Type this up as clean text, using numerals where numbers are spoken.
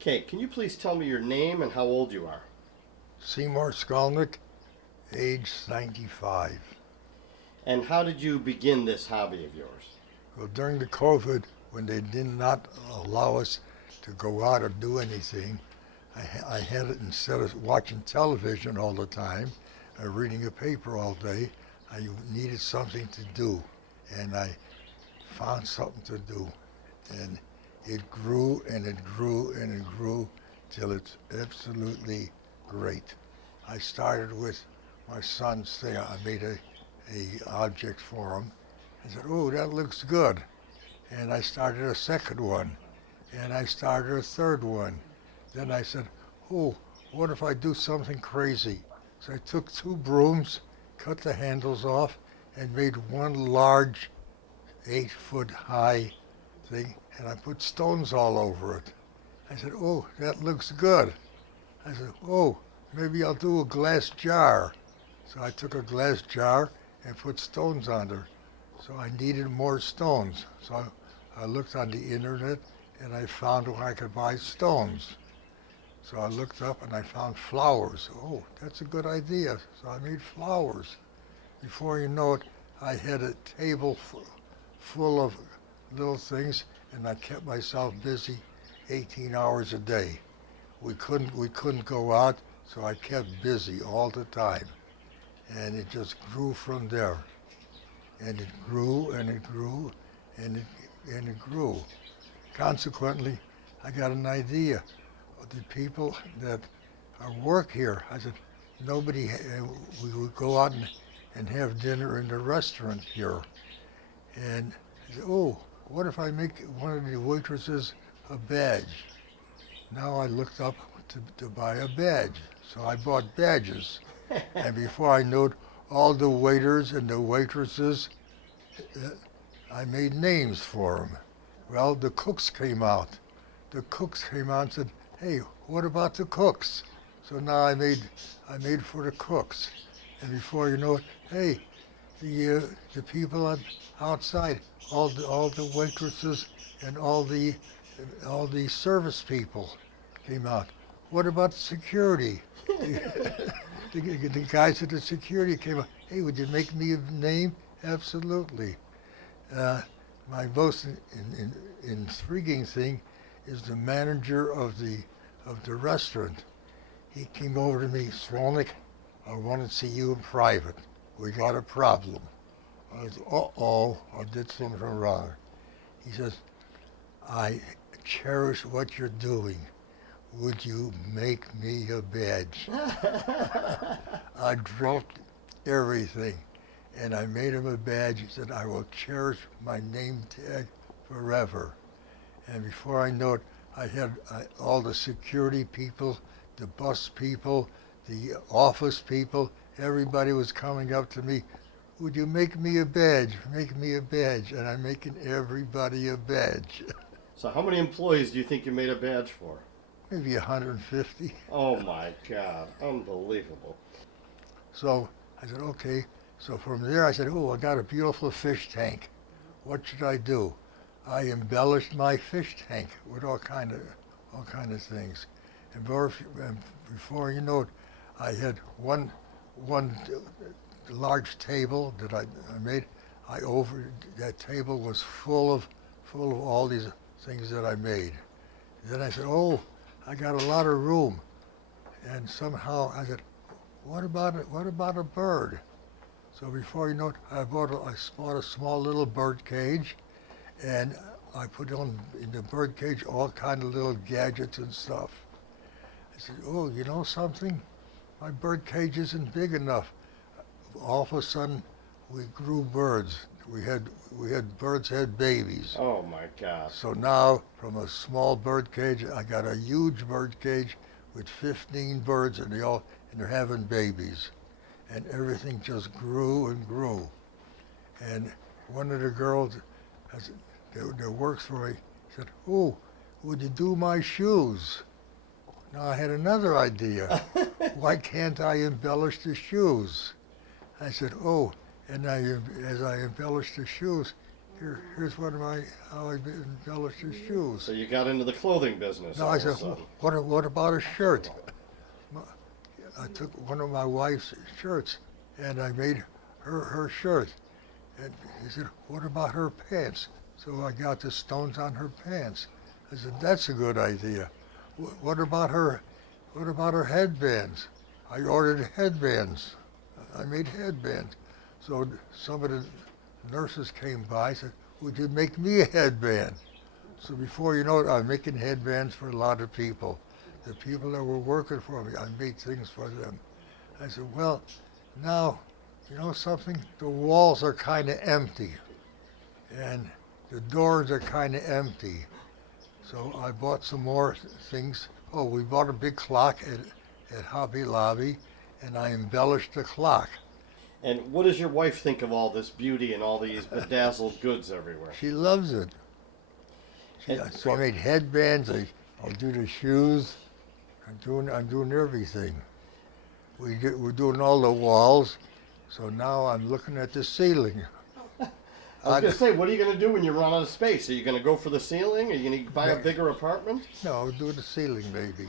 Okay, can you please tell me your name and how old you are? Seymour Skolnick, age 95. And how did you begin this hobby of yours? Well, during the COVID, when they did not allow us to go out or do anything, I had it instead of watching television all the time or reading a paper all day, I needed something to do. And I found something to do. And it grew and it grew and it grew till it's absolutely great. I started with my son's thing. I made a object for him. I said, oh, that looks good. And I started a second one. And I started a third one. Then I said, oh, what if I do something crazy? So I took two brooms, cut the handles off, and made one large 8-foot high thing, and I put stones all over it. I said, oh, that looks good. I said, oh, maybe I'll do a glass jar. So I took a glass jar and put stones on there. So I needed more stones. So I looked on the internet and I found where I could buy stones. So I looked up and I found flowers. Oh, that's a good idea. So I made flowers. Before you know it, I had a table full of little things, and I kept myself busy 18 hours a day. We couldn't go out, so I kept busy all the time. And it just grew from there. And it grew and it grew and it grew. Consequently, I got an idea. The people that work here, I said, we would go out and have dinner in the restaurant here. And I said, oh, what if I make one of the waitresses a badge? Now I looked up to buy a badge. So I bought badges. And before I knew it, all the waiters and the waitresses, I made names for them. Well, the cooks came out. The cooks came out and said, hey, what about the cooks? So now I made for the cooks. And before you know it, hey, the people outside, all the waitresses and all the service people came out. What about security? The guys at the security came out. Hey, would you make me a name? Absolutely. My most intriguing thing is the manager of the restaurant. He came over to me, Skolnick, I want to see you in private. We got a problem. I said, uh-oh, I did something wrong. He says, I cherish what you're doing. Would you make me a badge? I dropped everything and I made him a badge. He said, I will cherish my name tag forever. And before I know it, I had all the security people, the bus people, the office people, everybody was coming up to me, would you make me a badge? Make me a badge. And I'm making everybody a badge. So, how many employees do you think you made a badge for? Maybe 150. Oh my God, unbelievable. So I said, okay. So from there I said, oh, I got a beautiful fish tank. What should I do? I embellished my fish tank with all kind of things. And before you know it, I had one large table that I made. That table was full of all these things that I made. Then I said, oh, I got a lot of room. And somehow I said, what about a bird? So before you know it, I bought a small little bird cage, and I put on in the bird cage all kind of little gadgets and stuff. I said, oh, you know something? My bird cage isn't big enough. All of a sudden, we grew birds. We had birds had babies. Oh my God. So now, from a small bird cage, I got a huge bird cage with 15 birds, and they're having babies, and everything just grew and grew. And one of the girls that works for me said, "Oh, would you do my shoes?" Now I had another idea. Why can't I embellish the shoes? I said, "Oh," and as I embellished the shoes, here's one of my how I embellish his shoes. So you got into the clothing business No, all I of a said, sudden. what about a shirt? I took one of my wife's shirts and I made her shirt. And he said, what about her pants? So I got the stones on her pants. I said, that's a good idea. What about her headbands? I ordered headbands. I made headbands. So some of the nurses came by and said, would you make me a headband? So before you know it, I'm making headbands for a lot of people. The people that were working for me, I made things for them. I said, well, now, you know something? The walls are kind of empty, and the doors are kind of empty. So I bought some more things. Oh, we bought a big clock at Hobby Lobby, and I embellished the clock. And what does your wife think of all this beauty and all these bedazzled goods everywhere? She loves it. So I made headbands. I'll do the shoes. I'm doing everything. We're doing all the walls. So now I'm looking at the ceiling. I was going to say, what are you going to do when you run out of space? Are you going to go for the ceiling? Are you going to buy a bigger apartment? No, do the ceiling maybe.